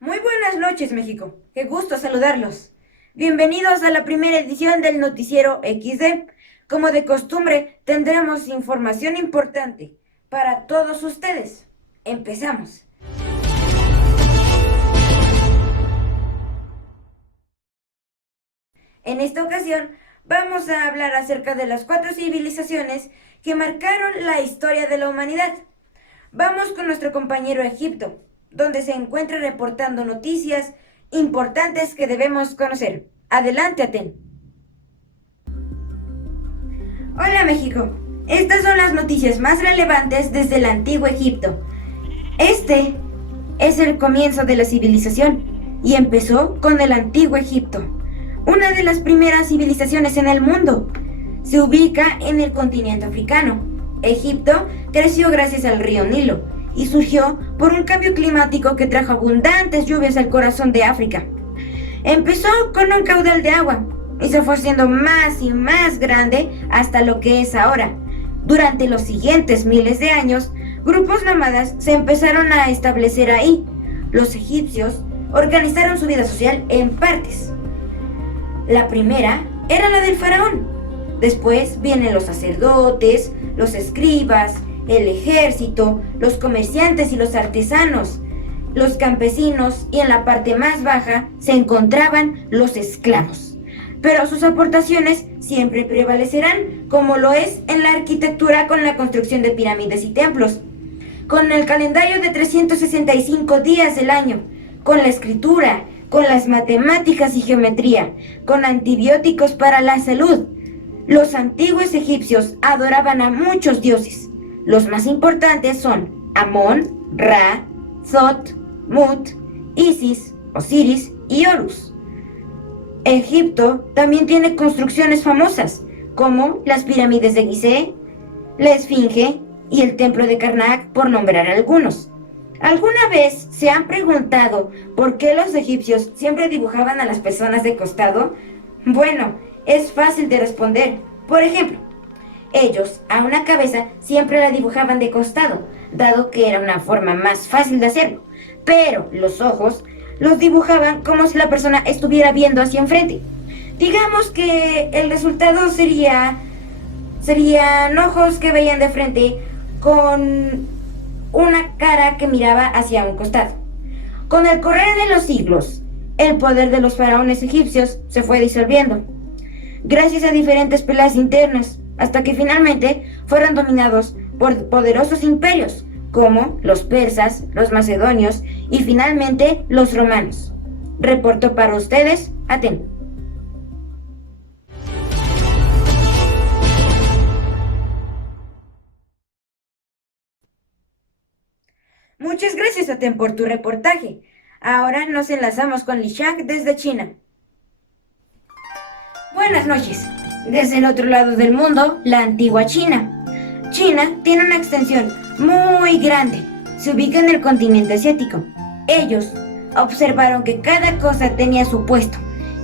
Muy buenas noches, México. Qué gusto saludarlos. Bienvenidos a la primera edición del noticiero XD. Como de costumbre, tendremos información importante para todos ustedes. Empezamos. En esta ocasión, vamos a hablar acerca de las 4 civilizaciones que marcaron la historia de la humanidad. Vamos con nuestro compañero Egipto, donde se encuentra reportando noticias importantes que debemos conocer. Adelante, Aten. Hola, México. Estas son las noticias más relevantes desde el antiguo Egipto. Este es el comienzo de la civilización y empezó con el antiguo Egipto, una de las primeras civilizaciones en el mundo. Se ubica en el continente africano. Egipto creció gracias al río Nilo y surgió por un cambio climático que trajo abundantes lluvias al corazón de África. Empezó con un caudal de agua y se fue haciendo más y más grande hasta lo que es ahora. Durante los siguientes miles de años, grupos nómadas se empezaron a establecer ahí. Los egipcios organizaron su vida social en partes. La primera era la del faraón. Después vienen los sacerdotes, los escribas, el ejército, los comerciantes y los artesanos, los campesinos, y en la parte más baja se encontraban los esclavos. Pero sus aportaciones siempre prevalecerán, como lo es en la arquitectura con la construcción de pirámides y templos, con el calendario de 365 días del año, con la escritura, con las matemáticas y geometría, con antibióticos para la salud. Los antiguos egipcios adoraban a muchos dioses. Los más importantes son Amón, Ra, Thot, Mut, Isis, Osiris y Horus. Egipto también tiene construcciones famosas, como las pirámides de Gizeh, la Esfinge y el templo de Karnak, por nombrar algunos. ¿Alguna vez se han preguntado por qué los egipcios siempre dibujaban a las personas de costado? Bueno, es fácil de responder. Por ejemplo, ellos a una cabeza siempre la dibujaban de costado, dado que era una forma más fácil de hacerlo. Pero los ojos los dibujaban como si la persona estuviera viendo hacia enfrente. Digamos que el resultado serían ojos que veían de frente con una cara que miraba hacia un costado. Con el correr de los siglos, el poder de los faraones egipcios se fue disolviendo, gracias a diferentes peleas internas, hasta que finalmente fueron dominados por poderosos imperios, como los persas, los macedonios y finalmente los romanos. Reporto para ustedes, Aten. Muchas gracias, Aten, por tu reportaje. Ahora nos enlazamos con Li Shang desde China. Buenas noches. Desde el otro lado del mundo, la antigua China. China tiene una extensión muy grande. Se ubica en el continente asiático. Ellos observaron que cada cosa tenía su puesto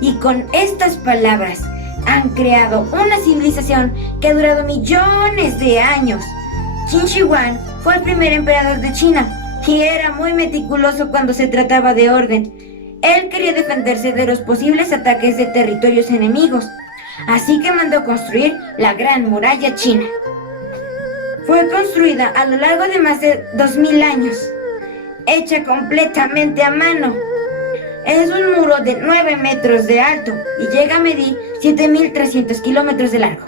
y con estas palabras han creado una civilización que ha durado millones de años. Qin Shi Huang fue el primer emperador de China y era muy meticuloso cuando se trataba de orden. Él quería defenderse de los posibles ataques de territorios enemigos, así que mandó construir la Gran Muralla China. Fue construida a lo largo de más de 2000 años, hecha completamente a mano. Es un muro de 9 metros de alto y llega a medir 7300 kilómetros de largo.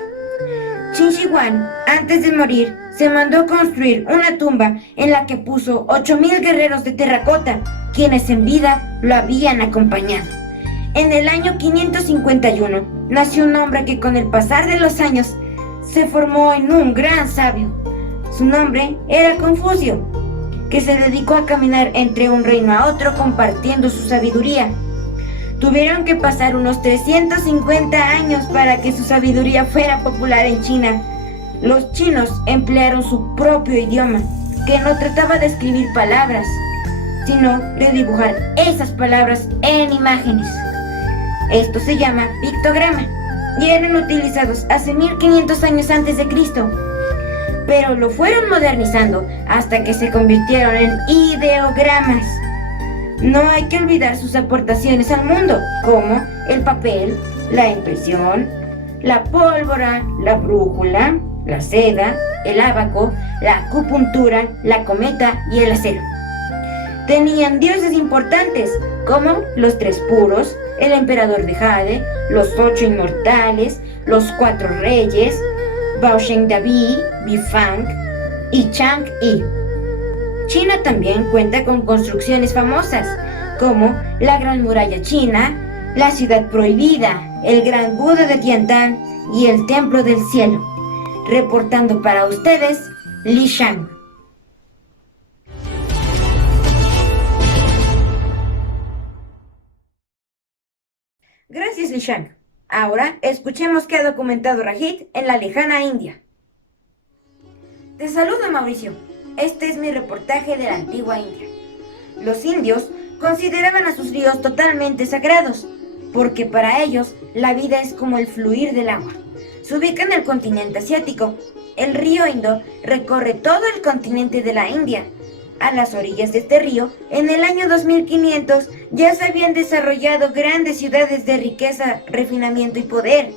Qin Shi Huang, antes de morir, se mandó construir una tumba en la que puso 8000 guerreros de terracota, quienes en vida lo habían acompañado. En el año 551 nació un hombre que con el pasar de los años se formó en un gran sabio. Su nombre era Confucio, que se dedicó a caminar entre un reino a otro compartiendo su sabiduría. Tuvieron que pasar unos 350 años para que su sabiduría fuera popular en China. Los chinos emplearon su propio idioma, que no trataba de escribir palabras, sino de dibujar esas palabras en imágenes. Esto se llama pictograma y eran utilizados hace 1500 años antes de Cristo. Pero lo fueron modernizando hasta que se convirtieron en ideogramas. No hay que olvidar sus aportaciones al mundo, como el papel, la impresión, la pólvora, la brújula, la seda, el ábaco, la acupuntura, la cometa y el acero. Tenían dioses importantes, como los tres puros, el emperador de Jade, los 8 inmortales, los 4 reyes, Bao Shen Dabi, Bifang y Chang'e. China también cuenta con construcciones famosas, como la Gran Muralla China, la Ciudad Prohibida, el Gran Buda de Tiantan y el Templo del Cielo. Reportando para ustedes, Li Shang. Gracias, Li Shang. Ahora escuchemos qué ha documentado Rajit en la lejana India. Te saludo, Mauricio. Este es mi reportaje de la antigua India. Los indios consideraban a sus ríos totalmente sagrados, porque para ellos la vida es como el fluir del agua. Se ubica en el continente asiático. El río Indo recorre todo el continente de la India. A las orillas de este río, en el año 2500, ya se habían desarrollado grandes ciudades de riqueza, refinamiento y poder.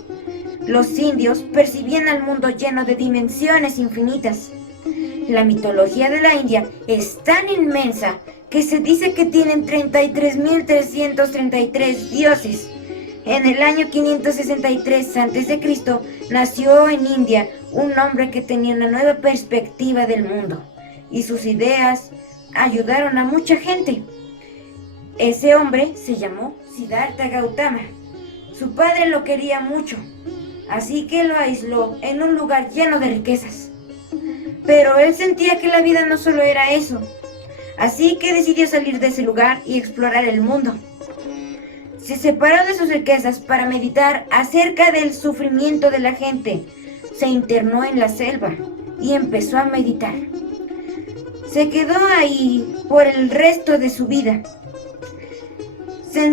Los indios percibían al mundo lleno de dimensiones infinitas. La mitología de la India es tan inmensa que se dice que tienen 33.333 dioses. En el año 563 a.C. nació en India un hombre que tenía una nueva perspectiva del mundo, y sus ideas ayudaron a mucha gente. Ese hombre se llamó Siddhartha Gautama. Su padre lo quería mucho, así que lo aisló en un lugar lleno de riquezas. Pero él sentía que la vida no solo era eso, así que decidió salir de ese lugar y explorar el mundo. Se separó de sus riquezas para meditar acerca del sufrimiento de la gente. Se internó en la selva y empezó a meditar. Se quedó ahí por el resto de su vida.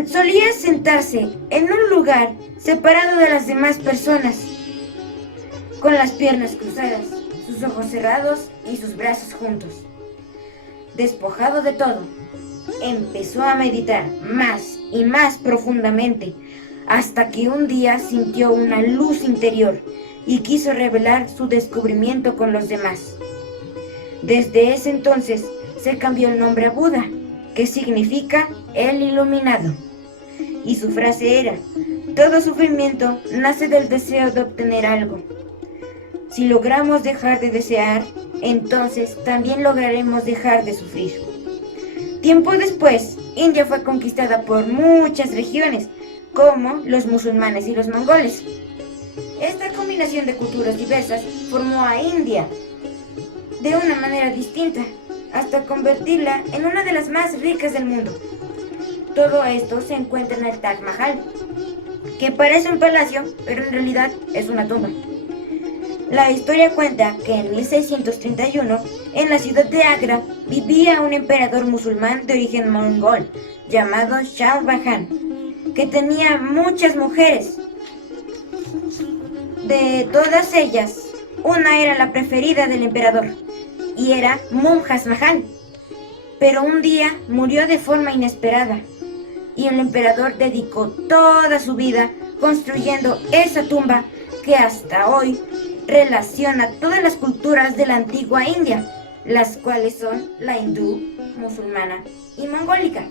Solía sentarse en un lugar separado de las demás personas, con las piernas cruzadas, sus ojos cerrados y sus brazos juntos. Despojado de todo, empezó a meditar más y más profundamente, hasta que un día sintió una luz interior y quiso revelar su descubrimiento con los demás. Desde ese entonces se cambió el nombre a Buda, que significa el iluminado. Y su frase era: todo sufrimiento nace del deseo de obtener algo. Si logramos dejar de desear, entonces también lograremos dejar de sufrir. Tiempo después, India fue conquistada por muchas regiones, como los musulmanes y los mongoles. Esta combinación de culturas diversas formó a India de una manera distinta, hasta convertirla en una de las más ricas del mundo. Todo esto se encuentra en el Taj Mahal, que parece un palacio, pero en realidad es una tumba. La historia cuenta que en 1631, en la ciudad de Agra, vivía un emperador musulmán de origen mongol, llamado Shah Jahan, que tenía muchas mujeres. De todas ellas, una era la preferida del emperador, y era Mumtaz Mahal. Pero un día murió de forma inesperada, y el emperador dedicó toda su vida construyendo esa tumba que hasta hoy relaciona todas las culturas de la antigua India, las cuales son la hindú, musulmana y mongólica.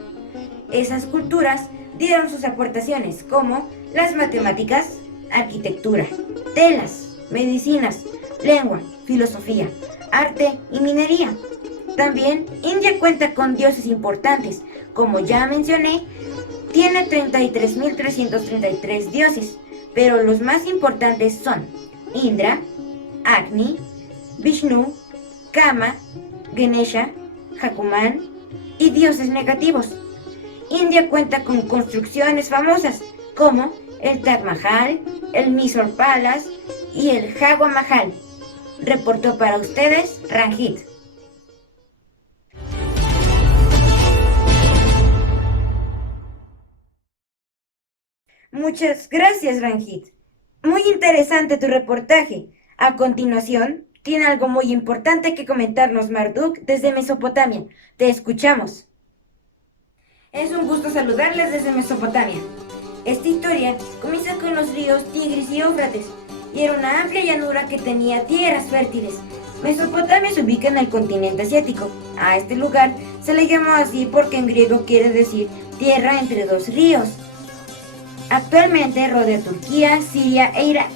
Esas culturas dieron sus aportaciones como las matemáticas, arquitectura, telas, medicinas, lengua, filosofía, arte y minería. También India cuenta con dioses importantes, como ya mencioné, tiene 33.333 dioses, pero los más importantes son Indra, Agni, Vishnu, Kama, Ganesha, Hanuman y dioses negativos. India cuenta con construcciones famosas como el Taj Mahal, el Mysore Palace y el Java Mahal. Reportó para ustedes Ranjit. Muchas gracias, Ranjit. Muy interesante tu reportaje. A continuación, tiene algo muy importante que comentarnos Marduk desde Mesopotamia. Te escuchamos. Es un gusto saludarles desde Mesopotamia. Esta historia comienza con los ríos Tigris y Éufrates, y era una amplia llanura que tenía tierras fértiles. Mesopotamia se ubica en el continente asiático. A este lugar se le llamó así porque en griego quiere decir tierra entre dos ríos. Actualmente rodea Turquía, Siria e Irak.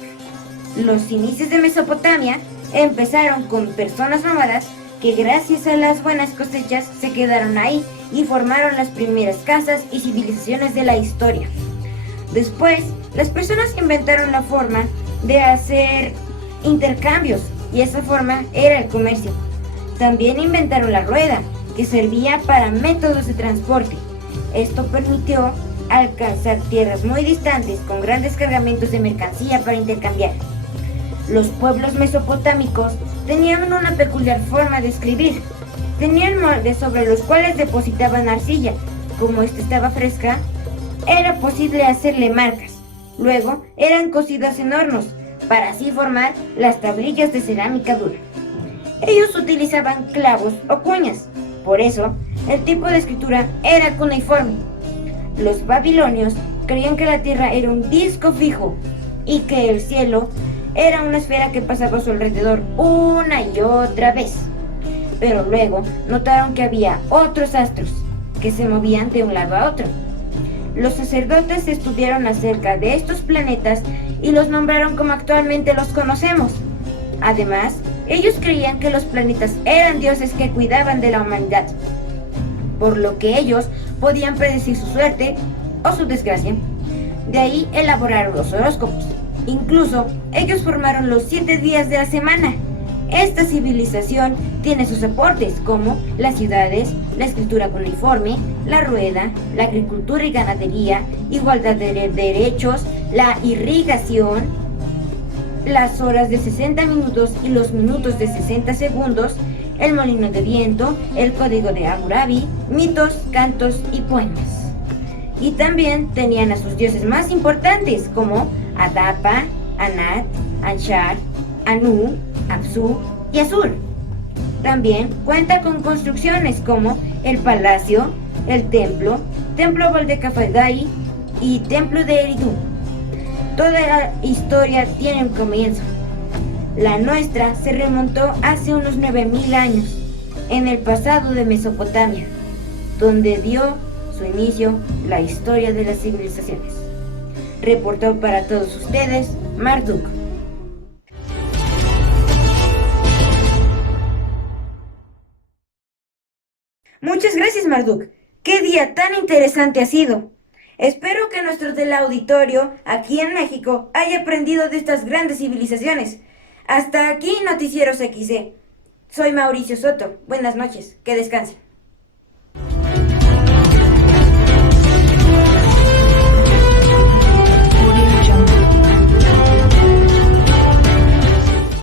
Los inicios de Mesopotamia empezaron con personas nómadas que gracias a las buenas cosechas se quedaron ahí y formaron las primeras casas y civilizaciones de la historia. Después, las personas inventaron la forma de hacer intercambios y esa forma era el comercio. También inventaron la rueda, que servía para métodos de transporte. Esto permitió alcanzar tierras muy distantes con grandes cargamentos de mercancía para intercambiar. Los pueblos mesopotámicos tenían una peculiar forma de escribir. Tenían moldes sobre los cuales depositaban arcilla. Como esta estaba fresca, era posible hacerle marcas. Luego eran cocidas en hornos, para así formar las tablillas de cerámica dura. Ellos utilizaban clavos o cuñas. Por eso, el tipo de escritura era cuneiforme. Los babilonios creían que la tierra era un disco fijo y que el cielo era una esfera que pasaba a su alrededor una y otra vez. Pero luego notaron que había otros astros que se movían de un lado a otro. Los sacerdotes estudiaron acerca de estos planetas y los nombraron como actualmente los conocemos. Además, ellos creían que los planetas eran dioses que cuidaban de la humanidad, por lo que ellos podían predecir su suerte o su desgracia. De ahí elaboraron los horóscopos. Incluso, ellos formaron los 7 días de la semana. Esta civilización tiene sus aportes como las ciudades, la escritura cuneiforme, la rueda, la agricultura y ganadería, igualdad de derechos, la irrigación, las horas de 60 minutos y los minutos de 60 segundos, el molino de viento, el código de Hammurabi, mitos, cantos y poemas. Y también tenían a sus dioses más importantes como Adapa, Anat, Anshar, Anu, Apsu y Azur. También cuenta con construcciones como el palacio, el templo, templo Voldecafagai y templo de Eridu. Toda la historia tiene un comienzo. La nuestra se remontó hace unos 9000 años, en el pasado de Mesopotamia, donde dio su inicio la historia de las civilizaciones. Reportó para todos ustedes Marduk. Muchas gracias, Marduk. ¡Qué día tan interesante ha sido! Espero que nuestro teleauditorio aquí en México haya aprendido de estas grandes civilizaciones. Hasta aquí Noticieros XD. Soy Mauricio Soto. Buenas noches. Que descansen.